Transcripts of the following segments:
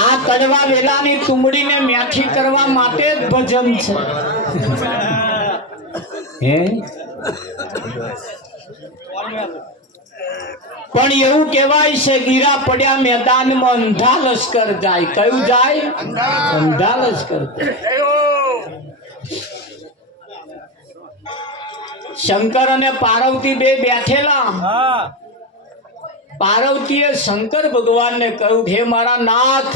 આ કડવા વેલાની તુંબડીને મ્યાઠી કરવા માટે જ ભજન છે હે પણ એવું કહેવાય છે ગીરા પડ્યા મેદાનમાં અંધા લશ્કર જાય કયું જાય અંધા લશ્કર શંકર અને પાર્વતી બે બેઠેલા પાર્વતીએ શંકર ભગવાનને કહ્યું હે મારા નાથ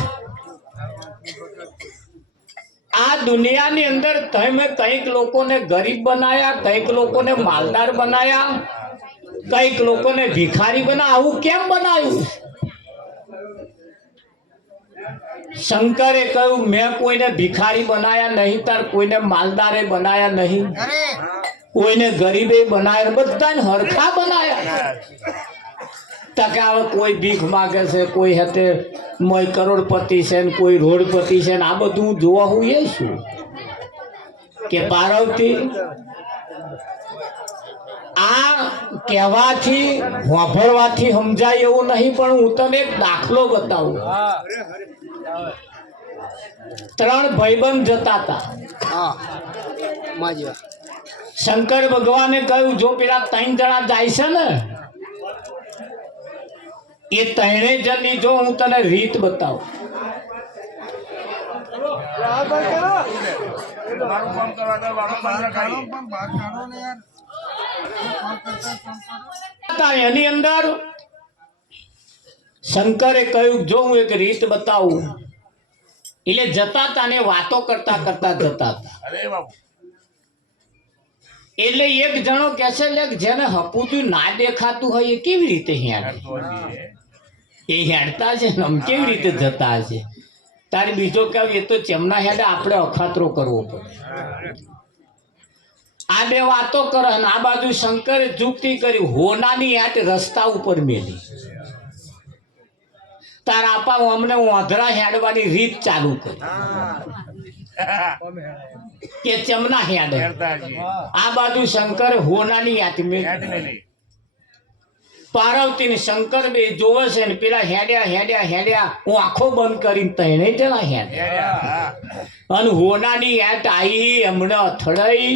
આ દુનિયાની અંદર તમે કઈક લોકોને ગરીબ બનાયા કઈક લોકોને માલદાર બનાયા કઈક લોકોને ભિખારી બનાવ્યા આવું કેમ બનાવ્યું શંકરે કહ્યું મેં કોઈને ભિખારી બનાયા નહીં તાર કોઈને માલદારે બનાયા નહીં કોઈને ગરીબે બનાયા બધાને હરખા બનાયા તકે હવે કોઈ ભીખ માગે છે કોઈ હતે મોય કરોડપતિ છે ને કોઈ રોડપતિ છે ને આ બધું જોવા હું એ શું કે પાર્વતી આ કહેવાથી વાપરવાથી સમજાય એવું નહીં પણ હું તને એક દાખલો બતાવું ત્રણ ભાઈબંધ જતા હતા શંકર ભગવાને કહ્યું જો પેલા ત્રણ જણા જાય છે ને એ ત્રણે જણની જો હું તને રીત બતાવું એની અંદર શંકરે કહ્યું જો હું એક રીત બતાવું એટલે જતા હતા ને વાતો કરતા કરતા જતા હતા એટલે એક જણો કે છે જેને હપુતું ના દેખાતું હોય એ કેવી રીતે હેડે એ હેડતા છે ને આમ કેવી રીતે જતા હશે તારે બીજો કે એ તો ચેમના હેડે આપણે અખાતરો કરવો પડે આ બે વાતો કરે ને આ બાજુ શંકરે જુક્તિ કરી હોનાની હેટ રસ્તા ઉપર મેલી તાર આપા અમને વાંધરા હેડવાની રીત ચાલુ કરી કે ચમના હેડે આ બાજુ શંકર હોનાની યાદ મેલી પાર્વતી ને શંકર બે જોવે છે ને પેલા હેડ્યા હેડ્યા હેડ્યા હું આંખો બંધ કરીને તને જણા હેડ્યા અને હોનાની યાદ આવી એમને અથડાઈ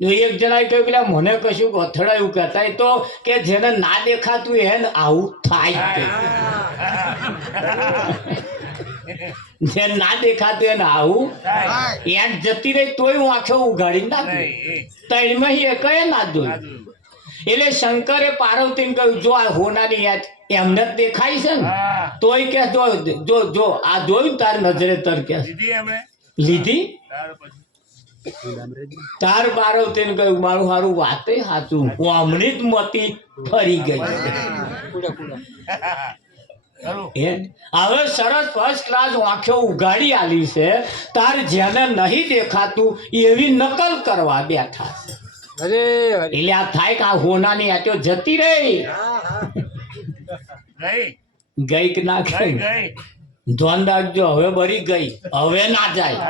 એક જણા કહ્યું પેલા મને કશું અથડાયું કહેતા તો કે જેને ના દેખાતું એને આવું થાય જે ના દેખાતું એને આવું યાદ જતી રહી તોય હું આંખો ઉઘાડી નાખી તળમાં એ કયે ના જોયું એટલે શંકરે પાર્વતીને કહ્યું જો આ હોનાની યાદ એમને જ દેખાય છે ને તોય કે જો જો આ જોયું તાર નજરે તર કે લીધી તાર પાર્વતીને કહ્યું મારું સારું વાતે સાચું હું હમણાં જ મતી ફરી ગઈ હવે સરસ ફર્સ્ટ ક્લાસ આંખો ઉઘાડી આલી છે તાર જેને નહીં દેખાતું એવી નકલ કરવા બેઠા છે એટલે આ થાય કે આ હોનાની આંખો જતી રહી ગઈ કે ના ગઈ ધ્યાન રાખજો હવે બરી ગઈ હવે ના જાય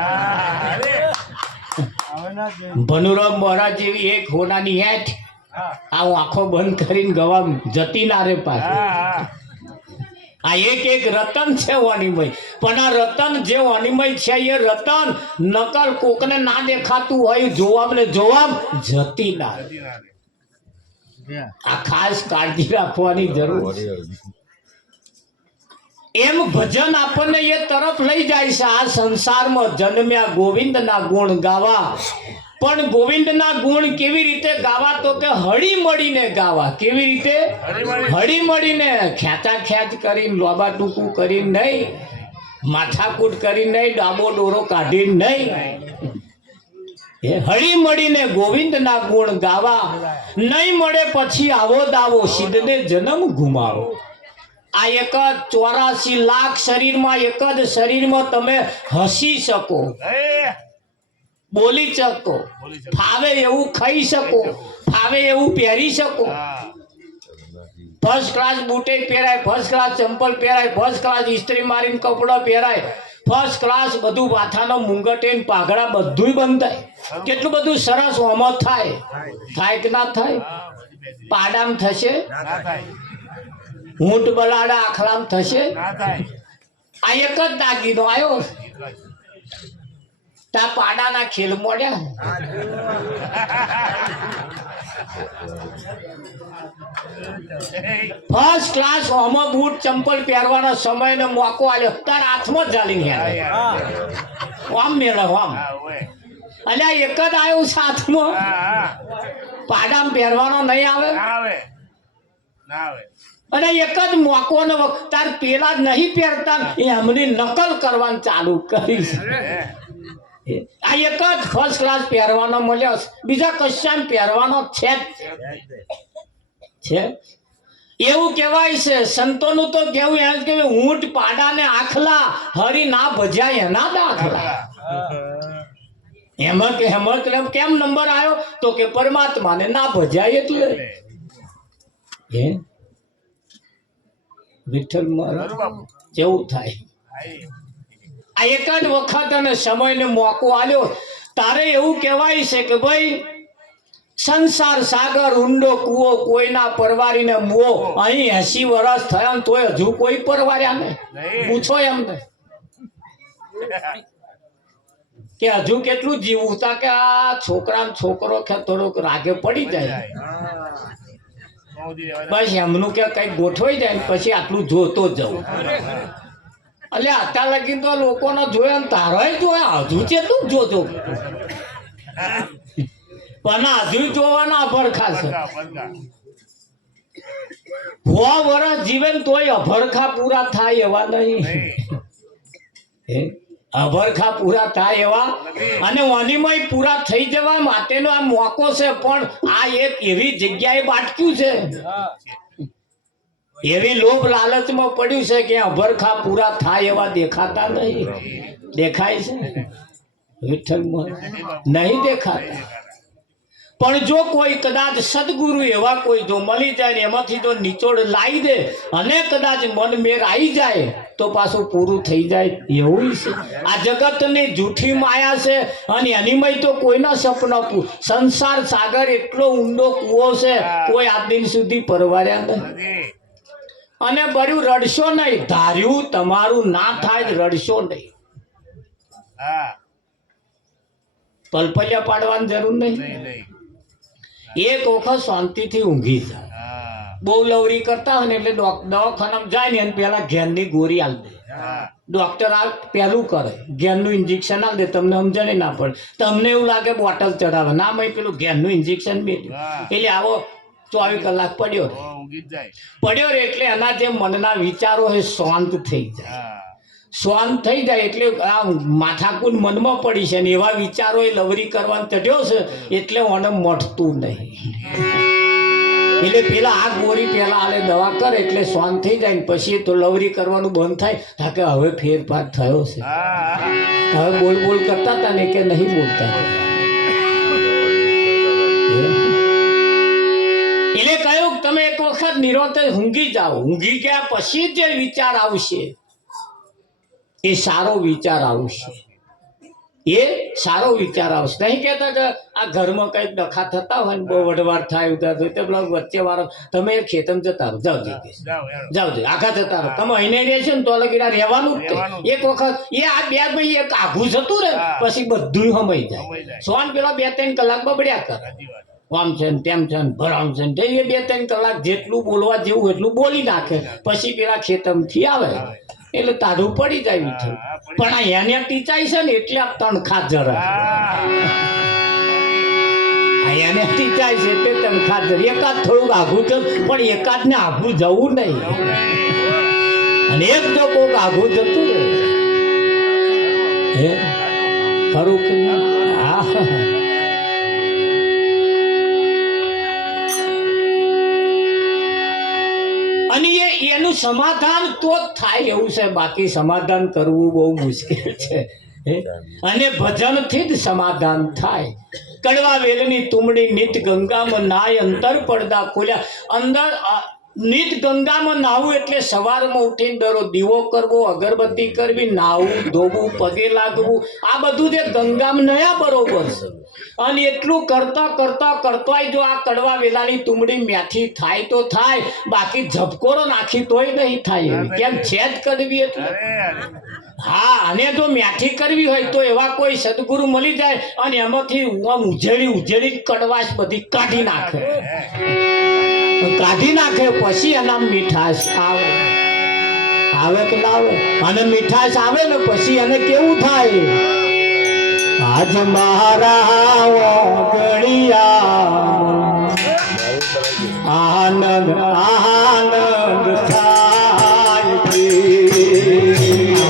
ભનુરામ મહારાજ જેવી એક હોનાની હેઠ આ આંખો બંધ કરીને ગવા જતી ના રે પાછી આ એક એક રતન છે વાણીમય પણ આ રતન જે વાણીમય છે એ રતન નકલ કોકને ના દેખાતું હોય જોવા જતી ના આ ખાસ કાળજી રાખવાની જરૂર છે એમ ભજન આપણને એ તરફ લઈ જાય છે આ સંસારમાં જન્મ્યા ગોવિંદના ગુણ ગાવા પણ ગોવિંદના ગુણ કેવી રીતે ગાવા તો કે હળી મળીને ગાવા કેવી રીતે હળી મળીને ખેંચા ખેંચ કરીને લોબા ટૂંકું કરીને નહીં માથાકૂટ કરીને નહીં ડાબો ડોરો કાઢીને નહીં હળી મળીને ગોવિંદના ગુણ ગાવા નહીં મળે પછી આવો દાવો સિદ્ધને જન્મ ગુમાવો આ એક જ 84 લાખ શરીરમાં એક જ શરીરમાં તમે હસી શકો બોલી શકો ફાવે એવું ખાઈ શકો ફાવે એવું પહેરી શકો ફર્સ્ટ ક્લાસ બૂટે પહેરાય ફર્સ્ટ ક્લાસ ચંપલ પહેરાય ફર્સ્ટ ક્લાસ ઇસ્ત્રી મારીને કપડા પહેરાય ફર્સ્ટ ક્લાસ બધું માથાનો મુંગટેન પાઘડા બધુંય બંધાય. કેટલું બધું સરસ હોમો થાય. થાય કે ના થાય? પાડામ થશે, ઊંટ બલાડા આખલામ થશે. આ એક જ દાગીનો આવ્યો, તા પાડાના ખેલ મોડ્યા. ફર્સ્ટ ક્લાસ હોમો બૂટ ચંપલ પહેરવાનો સમય ને મોકો આલ્યો, તાર હાથમાં જ ચાલીને આમ મેળવ આમ. અલ્યા એક જ આવ્યું સાથમાં, પાડામ પહેરવાનો નહીં આવે. અને એક જ મોકો ને તાર પેલા જ નહીં પહેરતા એમની નકલ કરવાનું ચાલુ કરીશ. આ એક જ ફર્સ્ટ ક્લાસ પહેરવાનો મળ્યો, બીજા કશામાં પહેરવાનો છે છે. એવું કહેવાય છે સંતોનું તો કેવું એમ કે ઊંટ પાડાને આખલા હરી ના ભજાય એના દાખલા. એમાં કેમ નંબર આવ્યો તો કે પરમાત્માને ના ભજાય એટલે. હે વિઠ્ઠલ મહારાજ જેવું થાય. આ એક જ વખત અને સમયને મોકો આલ્યો. તારે એવું કહેવાય છે કે ભાઈ સંસાર સાગર ઊંડો કૂવો, કોઈના પરવારીને મોહ. અહીં 80 વર્ષ થયા ને તોય હજુ કોઈ પરવાર્યા નહીં. પૂછો એમને કે હજુ કેટલું જીવવું તા કે આ છોકરાનો છોકરો કે થોડોક રાગે પડી જાય, બસ એમનું કે કઈ ગોઠવાઈ જાય પછી આટલું જોતો જવું. એટલે અત્યાર લગી તો લોકોને જોયા ને તારોય જોયા, હજુ કેટલું જોજો. પણ હજુ જોવાના અભરખા છે. 100 વર્ષ જીવે તોય અભરખા પૂરા થાય એવા નહીં. અભરખા પૂરા થાય એવા અને વાનીમાં પૂરા થઈ જવા માટેનો આ મોકો છે. પણ આ એક એવી જગ્યાએ બાટક્યું છે, એવી લોભ લાલચમાં પડ્યું છે કે અભરખા પૂરા થાય એવા દેખાતા નહીં. દેખાય છે વિઠ્ઠલ નહીં દેખાતા. પણ જો કોઈ કદાચ સદગુરુ એવા કોઈ જો મળી જાય ને એમાંથી જો નિચોડ લાવી દે અને કદાચ મન મેર આવી જાય તો પાછું પૂરું થઈ જાય એવું છે. આ જગતની જૂઠી માયા છે અને એનીમય તો કોઈના સપના સંસાર સાગર એટલો ઊંડો કૂવો છે, કોઈ આજ દિન સુધી પરવાર્યા નહીં. અને બર્યું રડશો નહીં, ધાર્યું તમારું ના થાય રડશો નહીં. પલપલિયા પાડવાની જરૂર નહીં. એક વખત શાંતિથી ઊંઘી જાય. બહુ લવરી કરતા હોય ને એટલે દવાખાનામાં જાય ને પેલા ઘેરની ગોળી આલ દે. ડોક્ટર આ પેલું કરે, ઘેરનું ઇન્જેક્શન આલ દે. તમને સમજણે ના પડે, તમને એવું લાગે બોટલ ચડાવે ના મય પેલું ઘેરનું ઇન્જેક્શન મેળ્યું એટલે આવો 24 કલાક પડ્યો રે એટલે એના જે મનના વિચારો એ શાંત થઈ જાય. શાંત થઈ જાય એટલે આ માથાકૂટ મનમાં પડી છે ને એવા વિચારો એ લવરી કરવાનું ચડ્યો છે એટલે ઓને મટતું નહીં. એટલે પેલા આ ગોળી પેલા આલે દવા કરે એટલે શાંત થઈ જાય ને પછી તો લવરી કરવાનું બંધ થાય કે હવે ફેરફાર થયો છે. હવે બોલ કરતા હતા ને કે નહીં બોલતા. એટલે કહ્યું તમે એક વખત નિરોતે ઊંઘી જાઓ. ઊંઘી ગયા પછી જે વિચાર આવશે એ સારો વિચાર આવશે. એ સારો વિચાર આવશે. નહીં કહેતા કે આ ઘરમાં કઈ ડખા થતા હોય ને બહુ વડવાડ થાય ઉધાર થાય તો પેલા વચ્ચે વાળો તમે ખેતમ જતા રહો, જાઓ આખા જતા રહો. તમે અહીં રહેશો ને તો લગીરા રહેવાનું જ. એક વખત એ આ બે ભાઈ એક આઘું જતું રહે પછી બધું હમાઈ જાય. સોન પેલા 2-3 કલાક બબડ્યા કરે, આમ છે ને તેમ છે ને ભરામ છે ને એ 2-3 કલાક જેટલું બોલવા જેવું એટલું બોલી નાખે પછી પેલા ખેતમથી આવે એટલે તારું પડી જાય વિઠ્ઠલ. પણ આ એને ટીચાય છે ને એટલે આ તણખા જરા એને ટીચાય છે એટલે તણખા જરા. એકાદ થોડુંક આઘું થયું પણ એકાદ ને આઘું જવું નહીં. અને એક જો કોક આઘું જતું રહે હે ખરું કે હા. અને એનું સમાધાન તો જ થાય એવું છે, બાકી સમાધાન કરવું બહુ મુશ્કેલ છે. અને ભજનથી જ સમાધાન થાય. કડવા વેલની તુમડી નિત ગંગામાં નાય અંતર પડદા ખોલ્યા. અંદર નિત ગંગામાં નાવું એટલે સવારમાં ઉઠીને દરો દીવો કરવો, અગરબત્તી કરવી, નાવું ધોવું, પગે લાગવું, આ બધું જે ગંગામાં નયા બરોબર છે. અને એટલું કરતા જો આ કડવા વેલાની તુમડી મ્યાથી થાય તો થાય, બાકી ઝબકોરો નાખી તોય નહીં થાય એવી. કેમ છે જ કરવી એટલે. હા, અને જો મ્યાથી કરવી હોય તો એવા કોઈ સદગુરુ મળી જાય અને એમાંથી ઉજેડી કડવાશ બધી કાઢી નાખે. પછી એના મીઠાશ આવે કે ના આવે. અને મીઠાશ આવે ને પછી એને કેવું થાય, આજ મારા ઓગળિયા આનંદ આનંદ થાય છે.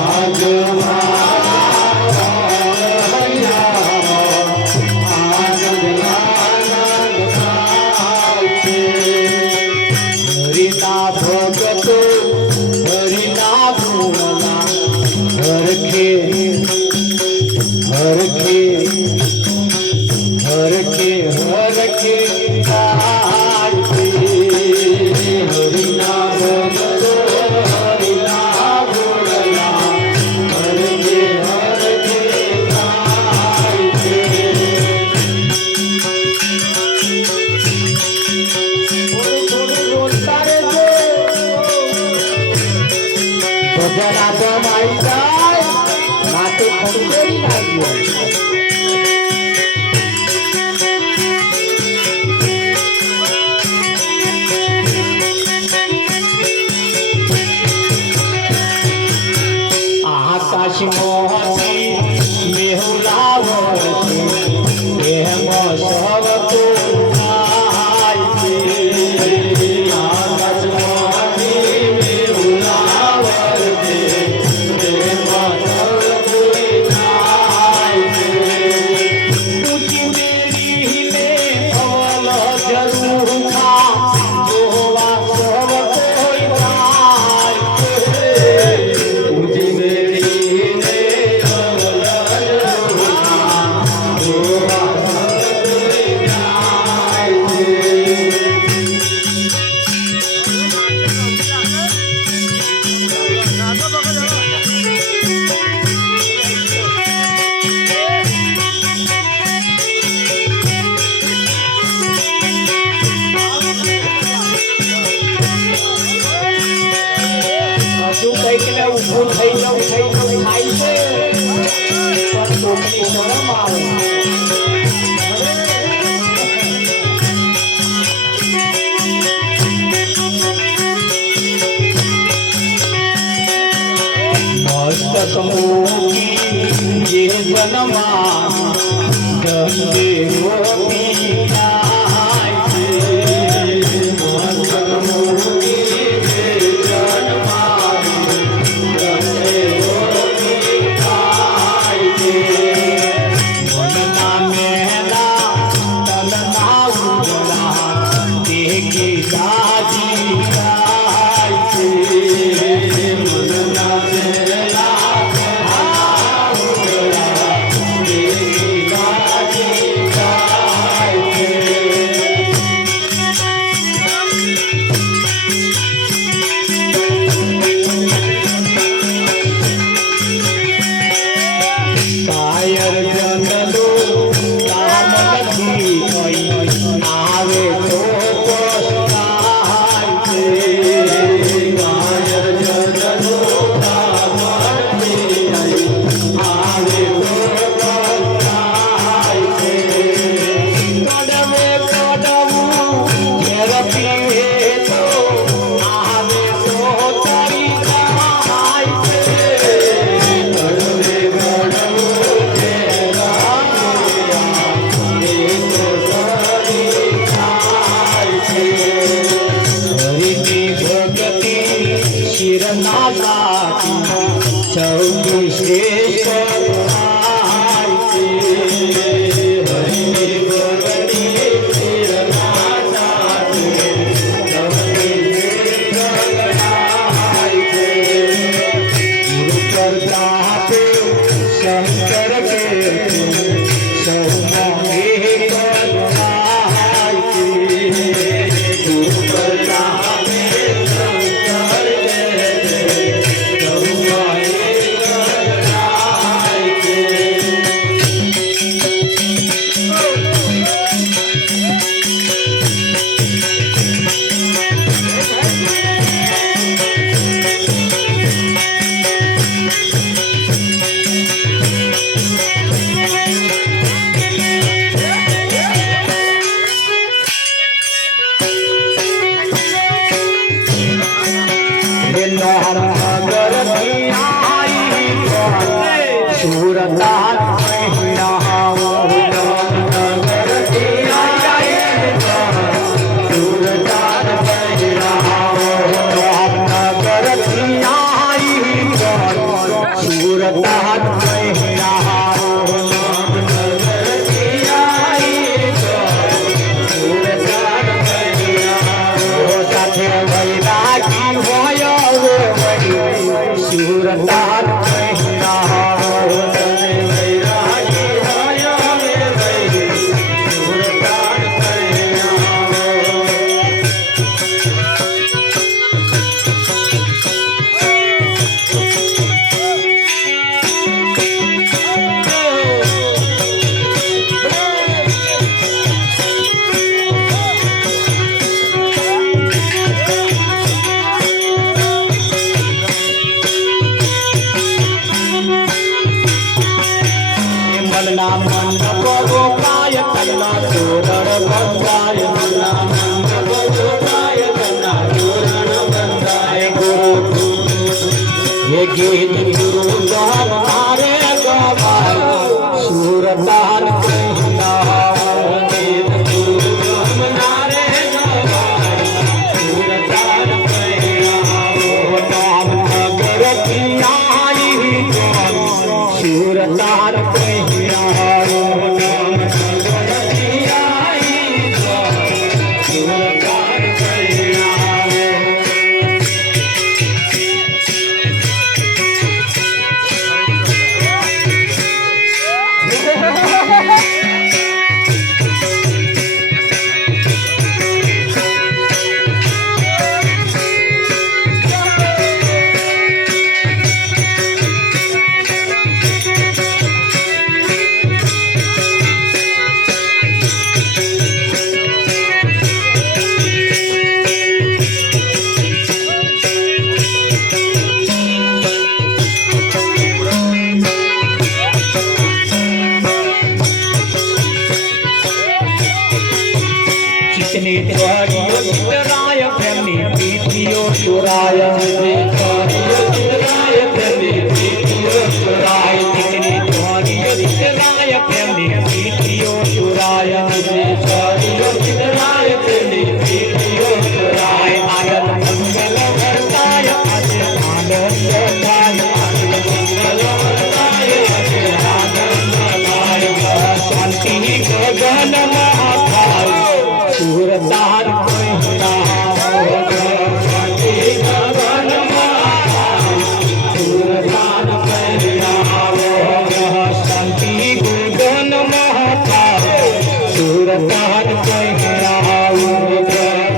આજ તોરણ બંધાય ગુરુના મંત્ર બોલાય તના તોરણ બંધાય ગુરુ ये गीत गुरु गारे गवाय सुरतान कहना गीत गुरु गारे गवाय सुरतान कहना नाम नगर की आई सुरतान कहना नाम नगर की आई सुरतान कहना राय प्रेमी पीतियो सुराय राय प्रेमी पीतियो सुराय कितनी राय प्रेमी पीतियो सुराय राय प्रेमी पीतियो सुराय आनंद मंगल वर्ताय आनंद वर्ताय मंगल वर्ताय आनंद शांति गगन महाकाय सुरतार कहना शांति गगन महाकाय सुरतार कहना शांति गगन महाकाय सुरतार कहना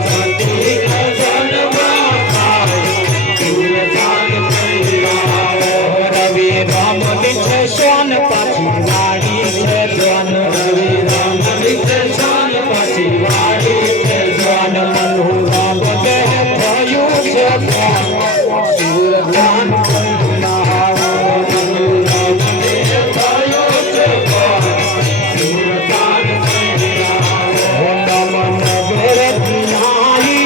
शांति गगन महाकाय सुरतार कहना रवि राम लिख श्वान पाछी वाड़ी से ज्ञान रवि राम लिख श्वान पाछी वाड़ी से ज्ञान मनु राम देह भयो से ज्ञान सुरतान कहना मनु राम देह भयो से ज्ञान सुरतान कहना नम नगर दिनाई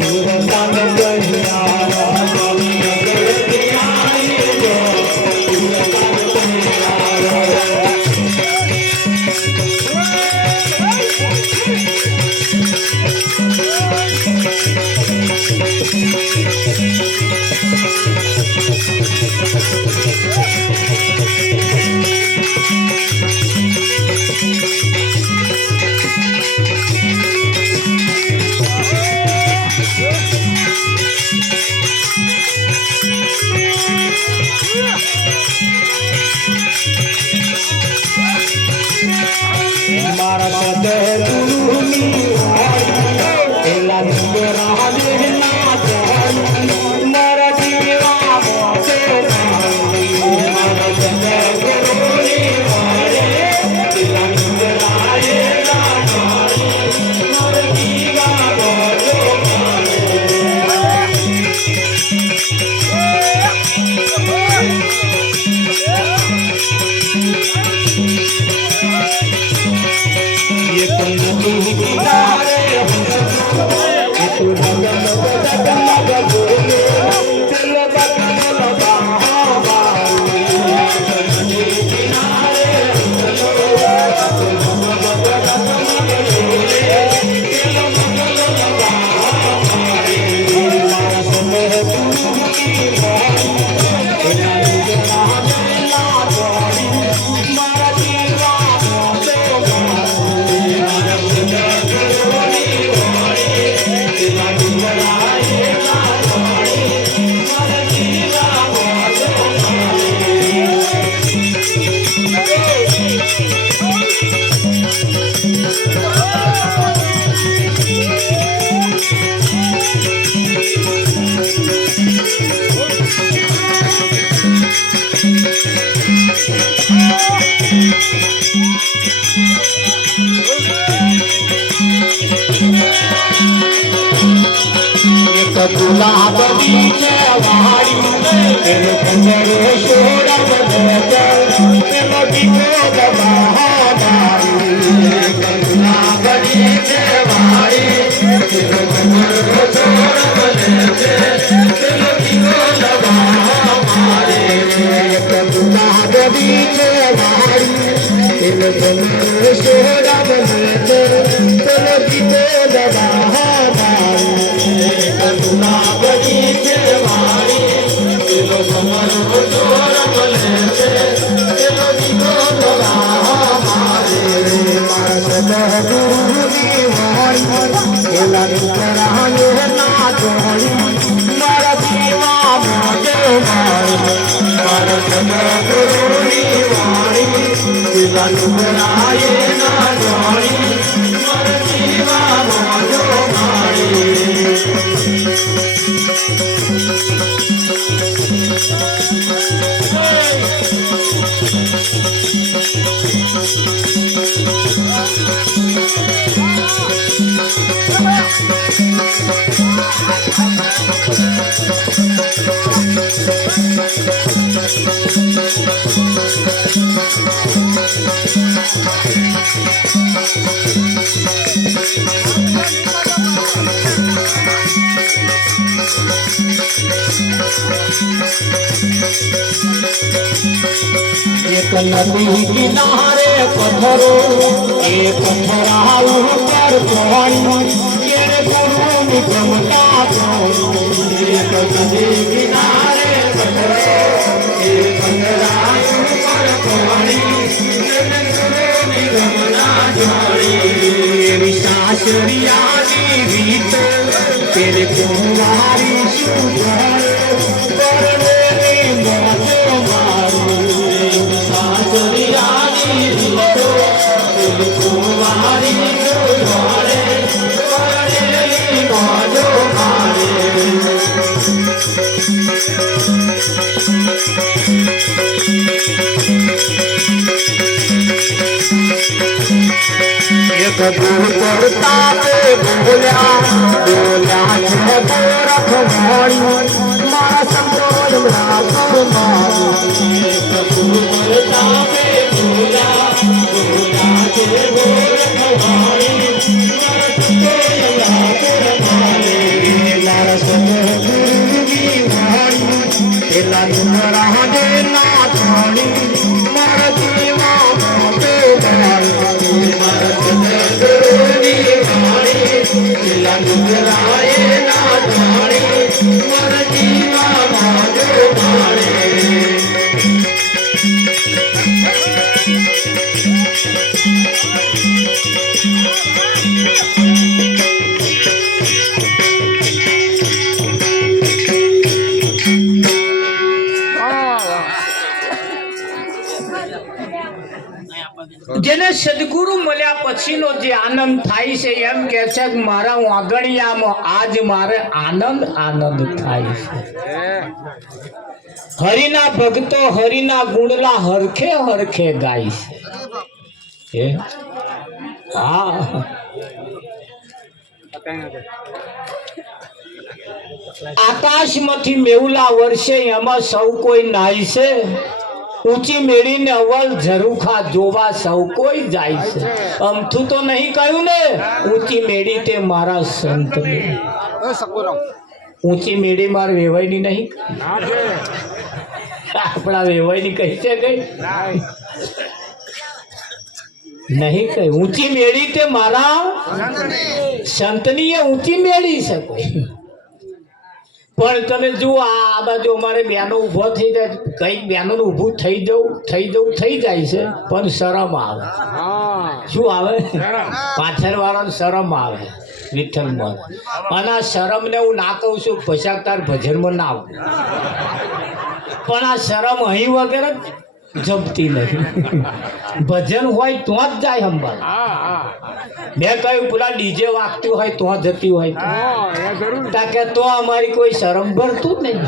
सुरतान कहना नम नगर दिनाई सुरतान कहना मारा सदर तुमी एला नंबरा देना मारा दीवा से मारा सदर गुरुनी वाले एला नंबरा एला मारा दीवा बोलो ये कुंडली किनारे तू भगन भगन बोले चल भगन लगा कुंडली किनारे तू भगन भगन बोले चल भगन लगा समय तू की बात मारा दीवा से गुलाब बीचे वाड़ी तेरे पंजरे शोरत बेचल तेरे बिको दबाहारी एक नदी किनारे पत्थरो ए पत्थरा ऊपर पानी ये गुरु निकमता एक नदी किनारे पत्थरो ए पत्थरा ऊपर पानी ये गुरु निकमता विश्वास रियादी भीत तेरे कुमारी सुधार पड़ता पे बोला बोला गोरख भाई मारा संतोष पड़ता पे बोला बोला गोरख भाई मारा संतोष જેને સદગુરુ મળ્યા પછીનો જે આનંદ થાય છે એમ કે છે કે મારા વાગણિયામાં આજ મારે આનંદ આનંદ થાય છે હરિના ભક્તો હરિના ગુણલા હરખે હરખે ગાય છે હા આકાશમાંથી મેવલા વર્ષે એમાં સૌ કોઈ નાય છે ઊંચી મેળીને અવલ ઝરૂખા જોવા સૌ કોઈ જાય છે અમથું તો નહીં કહ્યું ને ઊંચી મેળી તે મારા સંત ઊંચી મેળી માર વેવાઈની નહીં આપણા વેવાઈની કહી છે કઈ નહીં કઈ ઊંચી મેળી તે મારા સંતની એ ઊંચી મેળી છે કોઈ પણ તમે જુઓ આ બાજુ અમારે બેનો ઊભો થઈ જાય કઈક બેનોનું ઊભું થઈ જાય છે પણ શરમ આવે શું આવે પાછળ વાળાને શરમ આવે વિઠ્ઠલમાં અને આ શરમને હું ના કહું છું પછાકતાર ભજનમાં ના આવું પણ આ શરમ અહીં વગેરે જમતી નહીં ભજન હોય તો જ જાય અંબાલ મેં કહ્યું પેલા ડીજે વાગતું હોય તો જતી હોય તાકે તો અમારી કોઈ શરમ ભરતું જ નહીં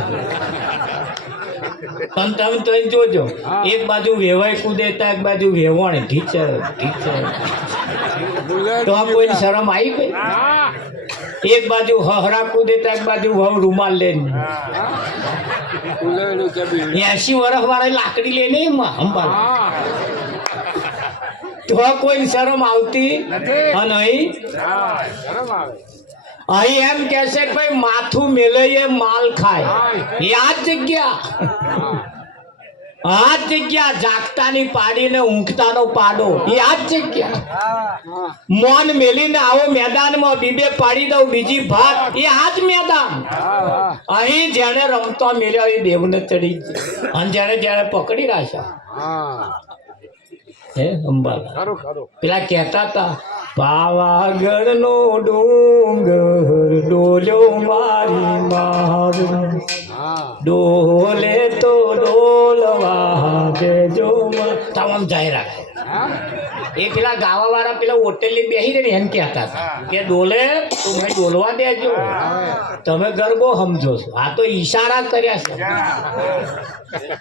પણ તમે તો જોજો એક બાજુ વેવાય કુદેતા એક બાજુ વેવણ ઢીચર તો કોઈની શરમ આવી ગઈ એક બાજુ હહરા કુદેતા એક બાજુ વહુ રૂમાલ લઈને 80 વર્ષ વાળા લાકડી લઈને અંબાલ તો કોઈ શરમ આવતી અને અહીં એમ કે છે કે ભાઈ માથું મેલે એ માલ ખાય યાદ જગ્યા આ જગ્યા જાગતાની પાડીને ઊંઘતાનો પાડો યાદ જગ્યા મોન મેલીને આવો મેદાનમાં બીબે પાડી દઉં બીજી ભાત એ આજ મેદાન અહીં જેને રમતો મેલ્યો એ દેવને ચડી અને જેને જેને પકડી રાખ્યા હે અંબાલા પેલા કહેતા હતા પાવાગઢ નો ડુંગર ડોલ્યો મારી મારું ડોલે તો ડોલવા દેજો તમામ જાહેરાત એ પેલા ગાવા વાળા પેલા હોટેલની બેસી રહી એમ કહેતા હતા કે ડોલે તું ભાઈ ડોલવા દેજો તમે ગરબો સમજો છો આ તો ઈશારા કર્યા છે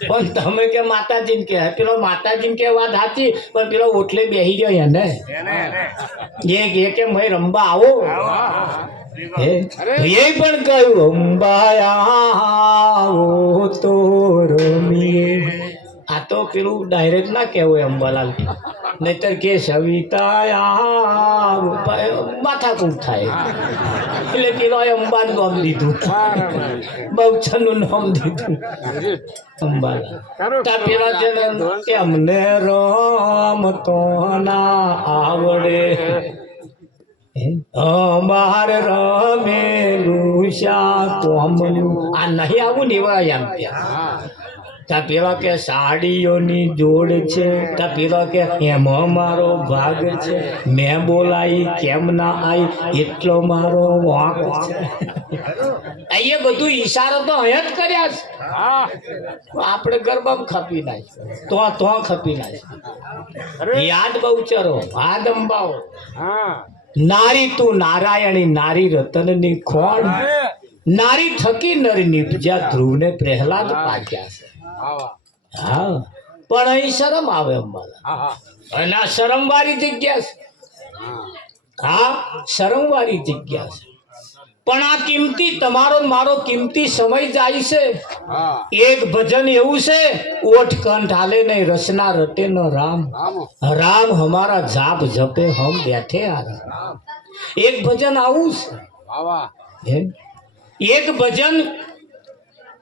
પણ તમે કે માતાજીને કે પેલો માતાજીને કે વાત સાચી પણ પેલો ઓટલે બેસી ગયો એને એ કે ભાઈ રંબા આવો એ પણ કહ્યું અંબાયા તો રમીએ આ તો પેલું ડાયરેક્ટ ના કહેવું અંબાલાલ નહીતર કે સવિતા માથાકૂટ થાય એટલે પેલો અંબાનું નામ દીધું બહુચરનું નામ દીધું અંબાલા પેલા છે કે અમને રમતો ના આવડે અમાર રમેલું શા કોમલું આ નહીં આવું ને એવા એમ ત્યાં તા પેલા કે સાડીઓની જોડ છે તા પેલા કે એમાં મારો ભાગ છે મેં બોલાઈ કેમ ના આવી એટલો મારો વાંક છે એ બધું ઈશારો તો અહીંયા જ કર્યા છે આપણે ગરબામાં ખપી નાખ્યો તો ખપી નાખ્યો યાદ બહુ ચરો હાથ અંબાઓ નારી તું નારાયણી નારી રતનની ખોણ નારી થકી નર નિપજ્યા ધ્રુવને પ્રહલાદ પાક્યા છે હા પણ અહીં શરમ આવે અમારા અને આ શરમ વાળી જગ્યા છે હા શરમ વાળી જગ્યા છે પણ આ કિંમતી તમારો મારો કિંમતી સમય જાય છે એક ભજન એવું છે ઓઠ કંઠ હાલે નહીં રસના રટે ન રામ રામ હમારા જાપ જપે હમ બેઠે આ રામ એક ભજન આવું છે એક ભજન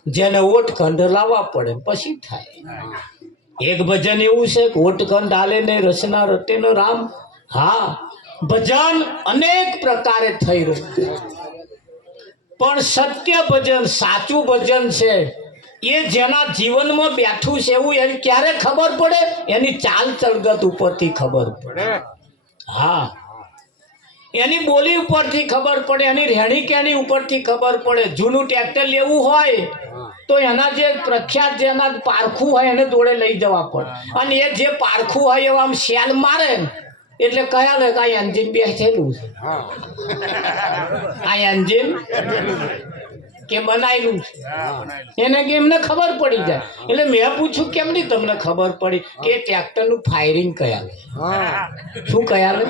જેને ઓઠ કંઠ લાવવા પડે પછી થાય એક ભજન એવું છે કે ઓઠ કંઠ હાલે નહીં રસના રટે ન રામ હા ભજન અનેક પ્રકારે થઈ રહ્યું પણ સત્ય ભજન સાચું ભજન છે એ જેના જીવનમાં બેઠું છે એવું એની ક્યારે ખબર પડે એની ચાલ ચલગત ઉપરથી ખબર પડે હા એની બોલી ઉપરથી ખબર પડે એની રહેણી કેણી ઉપરથી ખબર પડે જૂનું ટ્રેક્ટર લેવું હોય તો એના જે પ્રખ્યાત જેના પારખું હોય એને જોડે લઈ જવા પડે અને એ જે પારખું હોય એવા આમ શેલ મારે એટલે કયા લે આ એન્જિન બેઠેલું છે આ એન્જિન કે બનાવેલું છે એને કે એમને ખબર પડી જાય એટલે મેં પૂછ્યું કેમ નહીં તમને ખબર પડી કે ટ્રેક્ટરનું ફાયરિંગ કયા લે શું કયા લે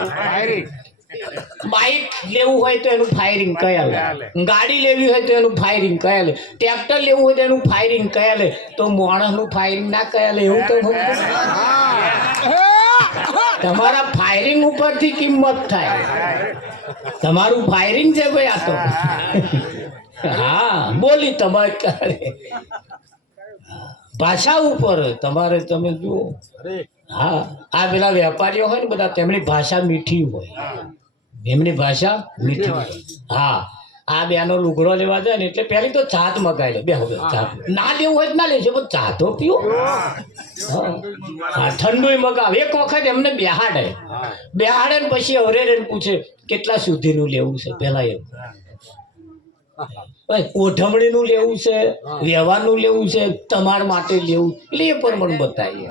બાઇક લેવું હોય તો એનું ફાયરિંગ કયા લે ગાડી લેવી હોય તો એનું ફાયરિંગ કયા લે ટ્રેક્ટર લેવું હોય તો એનું ફાયરિંગ કયા લે તો માણસનું ફાયરિંગ ના કયા લે એવું તો તમારા ફાયરિંગ ઉપરથી કિંમત થાય તમારું ફાયરિંગ છે ભાઈ આ તો હા બોલી તમારે કરે ભાષા ઉપર તમારે તમે જુઓ હા આ પેલા વેપારીઓ હોય ને બધા તેમની ભાષા મીઠી હોય એમની ભાષા મીઠી હોય હા આ બેનો લુગડો લેવા જાય ને એટલે પહેલી તો ચાત મગાઈ લે બે હવે ચાત ના લેવું હોય ના લેજો પણ ચા તો પીવો હા ઠંડુ મગાવ એક વખત એમને બેહાડે ને પછી હરે પૂછે કેટલા સુધીનું લેવું છે પેલા એવું ઓઢમણીનું લેવું છે વ્યવહારનું લેવું છે તમારા માટે લેવું એટલે એ પ્રમાણે બતાવીએ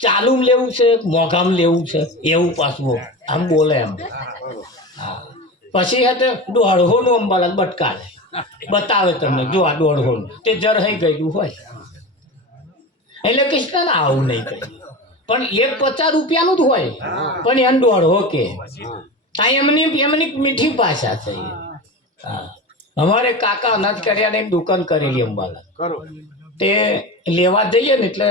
ચાલુ લેવું છે મોઘામ લેવું છે એવું પાછું આમ બોલે એમ હા પછી હે તે દોઢહોનું અંબાલાલ બટકાલે બતાવે તમને જો આ દોઢહોનું તે જરહાઈ ગયેલું હોય એટલે કૃષ્ણ ના આવું નહીં કહ્યું પણ એક 50 રૂપિયાનું જ હોય પણ એને દોઢહો કે આ એમની મીઠી ભાષા છે હા અમારે કાકા અનાજ કર્યાની દુકાન કરેલી અંબાલાલ તે લેવા જઈએ ને એટલે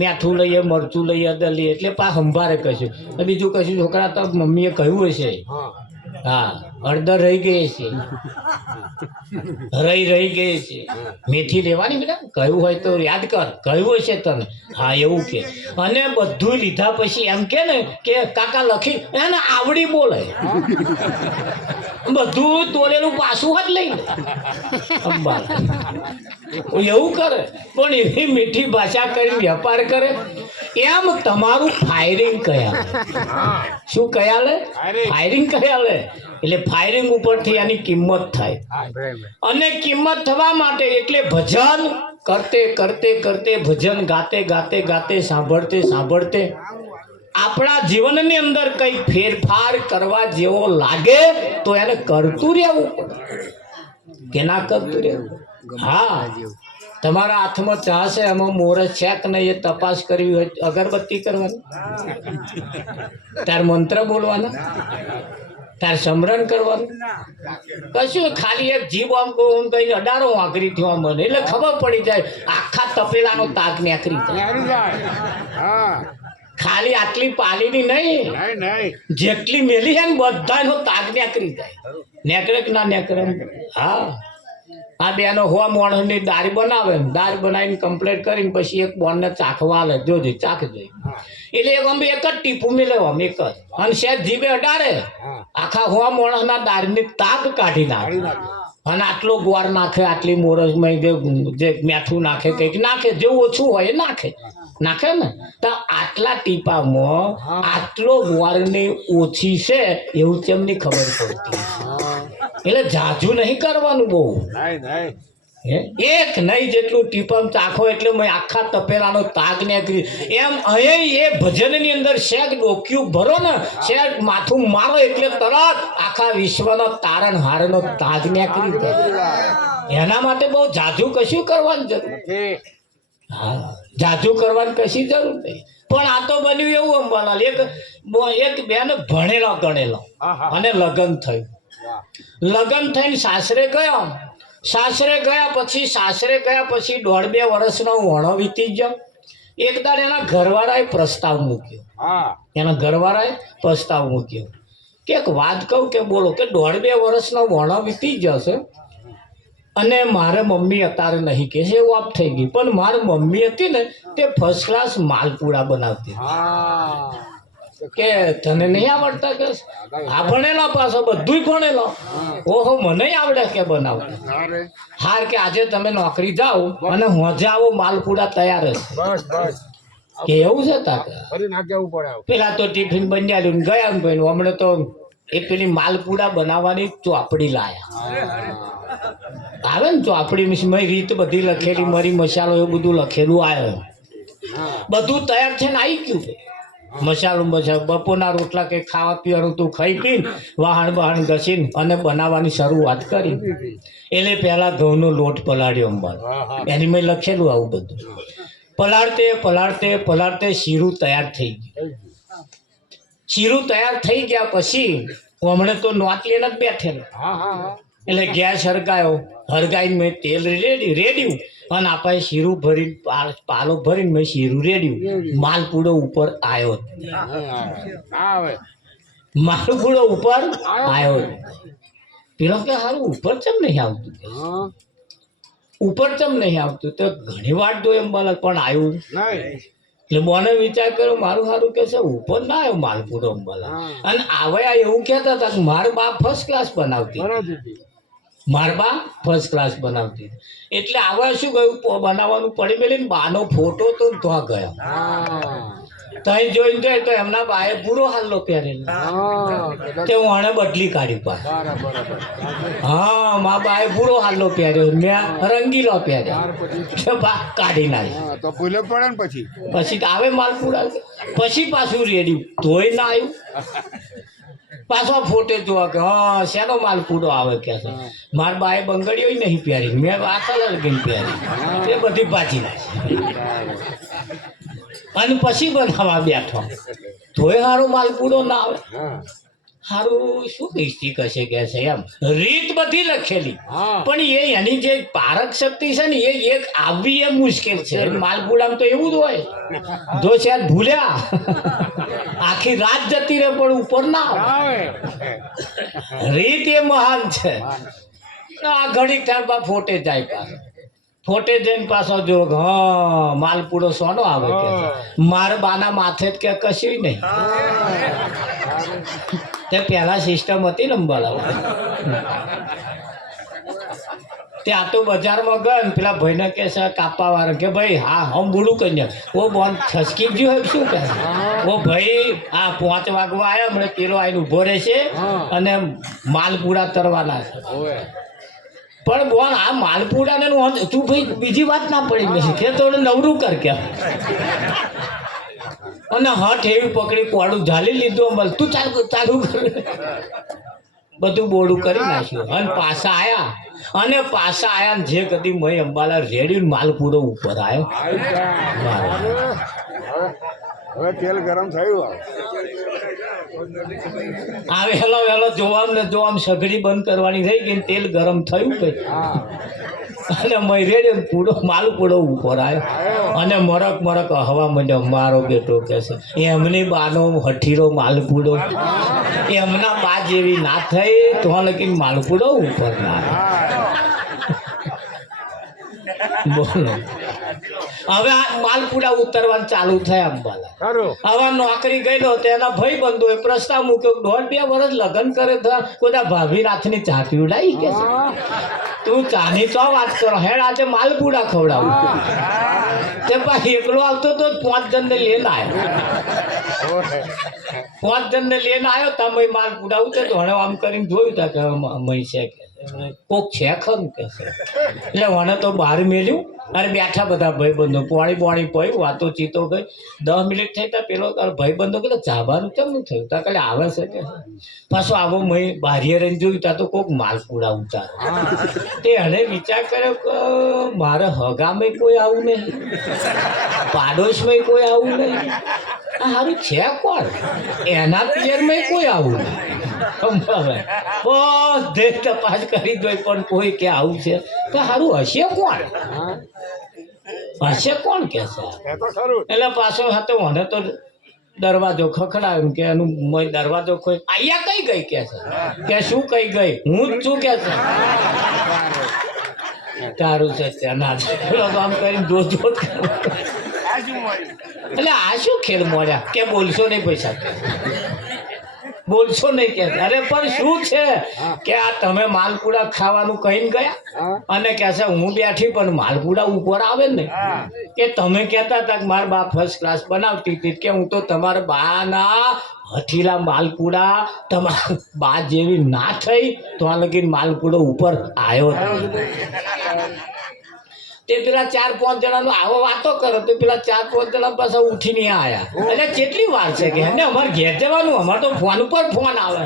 મીઠું લઈએ, મરચું લઈએ, અદર લઈએ, એટલે પા સંભારે કશું. બીજું કશું છોકરા તો મમ્મીએ કહ્યું હશે, હા હળદર રહી ગઈ છે, રહી ગઈ છે, મેથી લેવાની બેટા કહ્યું હોય તો યાદ કર, કહ્યું હશે તને, હા એવું કે. અને બધું લીધા પછી એમ કે ને કે કાકા લખી એને આવડી બોલે, બધું તોડેલું પાછું જ લઈ લે અંબાલ, એવું કરે. પણ એવી મીઠી ભાષા કરી વેપાર કરે, એમ તમારું ફાયરિંગ કયા, શું કયા લે, ફાયરિંગ કયા લે. એટલે ફાયરિંગ ઉપરથી આની કિંમત થાય, અને કિંમત થવા માટે એટલે ભજન કરતે કરતે કરતે, ભજન ગાતે ગાતે ગાતે, સાંભળતે સાંભળતે આપણા જીવનની અંદર કઈ ફેરફાર કરવા જેવો લાગે તો એને કરતું રહેવું પડે, કે ના કરતું રહેવું. હા, તમારા હાથમાં ચા છે, એમાં મોરસ છે કે નહીં એ તપાસ કરવી હોય, અગરબત્તી કરવાની, તાર મંત્ર બોલવાના, તાર સમરણ કરવાનું, કશું ખાલી એક જીભ આમ કઈ અડારો આકરી થવા મને એટલે ખબર પડી જાય આખા તપેલાનો તાક નીકળી જાય. ખાલી આટલી પાલીની નહીં, જેટલી મેલી છે ને બધાનો તાક નીકળી જાય. નેકરે કે ના નેકરે? હા, આ બેનો હોવા માણસની દારી બનાવે, દારી બનાવીને કમ્પ્લીટ કરીને પછી એક બોનને ચાખવા લે, જોજે ચાખજે. એટલે એક અમે એક જ ટીપું મિલે, આમ એક જ, અને શેર જીભે અડાડે આખા હોવા માણસના દારીની તાક કાઢી નાખે. અને આટલો ગોળ નાખે, આટલી મોરસમાં જે મીઠું નાખે, કંઈક નાખે, જે ઓછું હોય એ નાખે ને. તો આટલા ટીપામાં આટલો ગોળની ઓછી છે એવું તેમની ખબર પડતી. એટલે જાજુ નહીં કરવાનું બહુ, એક નહીં જેટલું ટીપમ ચાખો એટલે મેં આખા તપેલાનો તાગ નીકળી. એમ અહીં એ ભજનની અંદર શેક ડોક્યું ભરો ને, શેક માથું મારો એટલે તરત આખા વિશ્વનો તારણહારનો તાગ નીકળી જાય. એના માટે બહુ જાજુ કશું કરવાની જરૂર, હા જાજુ કરવાની કશી જરૂર નહીં. પણ આ તો બન્યું એવું અંબાલાલ, એક બેન ભણેલો ગણેલો અને લગ્ન થયું. લગ્ન થઈને સાસરે ગયા. સાસરે ગયા પછી 1.5-2 વર્ષનો વણો વીતી ગયો. એક દાડ એના ઘરવાળાએ પ્રસ્તાવ મૂક્યો, કે એક વાત કહું કે બોલો, કે 1.5-2 વર્ષનો વણો વીતી જશે અને મારે મમ્મી અત્યારે નહીં કે છે વાપ થઈ ગઈ, પણ મારી મમ્મી હતી ને તે ફર્સ્ટ ક્લાસ માલપુડા બનાવતી. કે તને નહીં આવડતા? કે આ ભણેલો, પાછો બધું ભણેલો. ઓહો, મને આવડે કે બનાવતા. હાર કે આજે તમે નોકરી જાઓ અને હોજે આવો માલપુડા તૈયાર જ કે એવું છે. પેલા તો ટિફિન બન્યા ગયા ભાઈ, હમણાં તો એ પેલી માલપુડા બનાવવાની ચોપડી લાયા, આવે ને ચોપડી રીત બધી લખેલી, મરી મસાલો એવું બધું લખેલું આવે, બધું તૈયાર છે ને આવી ગયું. મસાલો બપોરના રોટલા કંઈક ખાવા પીવાનું તું ખાઈ પીને વાહણ ઘસીને અને બનાવવાની શરૂઆત કરી. એટલે પહેલાં ઘઉંનો લોટ પલાળ્યો અંબાલ, એની મેં લખેલું આવું બધું. પલાળતે શીરું તૈયાર થઈ ગયું. શીરું તૈયાર થઈ ગયા પછી હમણાં તો નોટ લઈને જ બેઠેલો. એટલે ગેસ હરગાઈને મેં તેલ રેડ્યું અને આપણે શીરું ભરીને પાલો ભરીને મેં શીરું રેડ્યું. માલપુડો ઉપર આવ્યો, માલપુડો ઉપર આવ્યો. પેલો કે સારું ઉપર ચમ નહીં આવતું, તો ઘણી વાર તો એમ બોલે પણ આવ્યું. એટલે મને વિચાર કર્યો મારું સારું કે છે ઉપર ના આવ્યો માલપુડો અંબાલા. અને આવે એવું કહેતા હતા કે મારા બા ફર્સ્ટ ક્લાસ બનાવતી. એટલે આવા શું ગયું બનાવવાનું પડી મેલી, બાનો ફોટો તો ત્યાં ગયા. ત્યાં જોઈને જાય તો એમના બાએ પૂરો હાલ્લો પહેરેલો, તે હું આને બદલી કાઢી પાડ. હા, મા બાએ પૂરો હાલ્લો પહેર્યો, મેં રંગીલો પહેર્યો, કાઢી નાખી. પછી આવે માલપુડા, પછી પાછું રેડ્યું, ધોઈ ના આવ્યું. પાછો ફોટો જોવા કે હા શેનો માલપુડો આવે કે છે. મારા બાએ બંગડીઓ નહીં પહેરી, મેં આ કલર ગઈ પહેરી, એ બધી પાછી નાખી. અને પછી બનાવવા બેઠો, તોય સારો માલપુડો ના આવે. હારું શું મિસ્ટેક હશે કે છે એમ રીત બધી લખેલી હા. પણ એની જે પારક શક્તિ છે ને એ એક આવવી એ મુશ્કેલ છે માલપુડામાં તો એવું જ હોય જો છે ભૂલ્યા આખી રાત જતી રહે પણ ઉપર ના આવે રીત એ મહાન છે આ ઘડીક ત્યાર બાદ ફોટે જાય પાછો ફોટે જઈને પાછો જો હા માલપુડો સોનો આવે કે છે. માર બાના માથે જ કે કશું નહીં તે પહેલા સિસ્ટમ હતી ને અંબાલાલ ત્યાં તો બજારમાં ગયો ને પેલા ભાઈને કે છે કાપવા વાળા કે ભાઈ હા હમ બુડું કરી ઓ બોન છસકી ગયો હોય શું કહે ઓ ભાઈ આ 5 વાગવા આવ્યા મને પેલો આવીને ઊભો રહેશે અને માલપુડા તરવાના છે પણ બોન આ માલપુડા ને તું ભાઈ બીજી વાત ના પડી ગઈ કે તો નવરું કર કે અને હઠ એવી પકડી કોડું ઝાલી લીધું અમલ તું ચાલુ કર બધું બોડું કરી નાખ્યું અને પાછા આયા ને જે કદી મય અંબાલા રેડી માલપુડો ઉપર આવ્યો હવે તેલ ગરમ થયું આ વહેલો જોવામ ને જોવામ સગડી બંધ કરવાની થઈ ગઈ તેલ ગરમ થયું કઈ અને મય રેડી પૂડો માલપુડો ઉપર આવ્યો અને મરક હવા માંડ્યો મારો બેટો કે છે એમની બાનો હઠીરો માલપુડો એમના બા જેવી ના થઈ તો લગીને માલપુડો ઉપર ના બોલો હવે આ માલપુડા ઉતરવાનું ચાલુ થયા અંબાલા હવે નોકરી ગયેલો તો એના ભાઈ બંધુએ પ્રસ્તાવ મૂક્યો 1.5 વર્ષ લગ્ન કરે તો બધા ભાભી નાથની ચા પીવડાવી કે છે તું ચાની ચો વાત કરો હેડ આજે માલપુડા ખવડાવું તે પાછી એકલો આવતો તો 5 જણને લઈને આવ્યો 5 જણને લઈને આવ્યો તમે માલપુડા ઉતર તો હવે આમ કરીને જોયું તા કે મય છે કે કોક છે ખરું કે છે એટલે મને તો બહાર મેલ્યું અરે બેઠા બધા ભાઈબંધો પોણી પડી વાતો ચીતો ગઈ 10 મિનિટ થઈ તા પેલો ભાઈબંધો કે ચાબાનું કેમનું થયું તા કાલે આવે છે કે પાછો આવો મય બારીએ રહીને જોયું તા તો કોક માલપુડા ઉતાર તે એને વિચાર કર્યો કે મારે હગામાં કોઈ આવું નહીં પાડોશમાં કોઈ આવું નહીં આ સારું છે કોણ એના પિયરમાં કોઈ આવું નહીં બધે તપાસ કરી જોઈ પણ કોઈ કે આવું છે તો સારું હશે કોણ કે છે એટલે પાછો હતો મને તો દરવાજો ખખડાવ્યો કે એનું દરવાજો ખોઈ અહીંયા કઈ ગઈ કે છે કે શું કઈ ગઈ હું જ છું કે છે તારું છે ત્યાં આમ કરીને જોજો એટલે આ શું ખેલ મોડ્યા કે બોલશો નહીં પૈસા બોલશો નહીં કે અરે પણ શું છે કે આ તમે માલપુડા ખાવાનું કહીને ગયા અને કે છે હું બેઠી પણ માલપુડા ઉપર આવે ને કે તમે કહેતા હતા કે મારા બા ફર્સ્ટ ક્લાસ બનાવતી હતી કે હું તો તમારા બાના હઠીલા માલપુડા તમારા બા જેવી ના થઈ તો આ લગીને માલપુડો ઉપર આવ્યો તે પેલા 4-5 જણાનો આવો વાતો કરો તો પેલા 4-5 જણા પાછા ઉઠીને આયા એટલે કેટલી વાર છે કે અમારે ઘેર જવાનું અમારે તો ફોન ઉપર ફોન આવે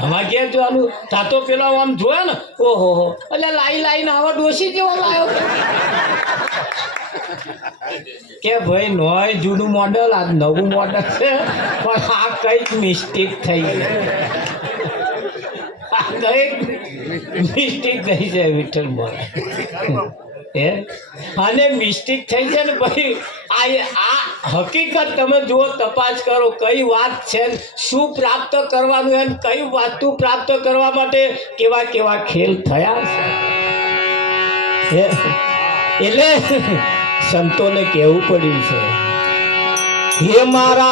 અમારે ઘેર જવાનું તાતો પેલા આમ જોયા ને ઓહો એટલે લાઈને આવા ડોસી જેવો લાવ્યો કે ભાઈ નોય જૂનું મોડલ આ નવું મોડલ છે પણ આ કઈક મિસ્ટેક થઈ ગઈ છે વિઠ્ઠલ મોડલ અને મિસ્ટેક થઈ છે ને ભાઈ આ હકીકત તમે જુઓ તપાસ કરો કઈ વાત છે શું પ્રાપ્ત કરવાનું એમ કઈ વસ્તુ પ્રાપ્ત કરવા માટે કેવા ખેલ થયા છે એટલે સંતોને કહેવું પડ્યું છે હે મારા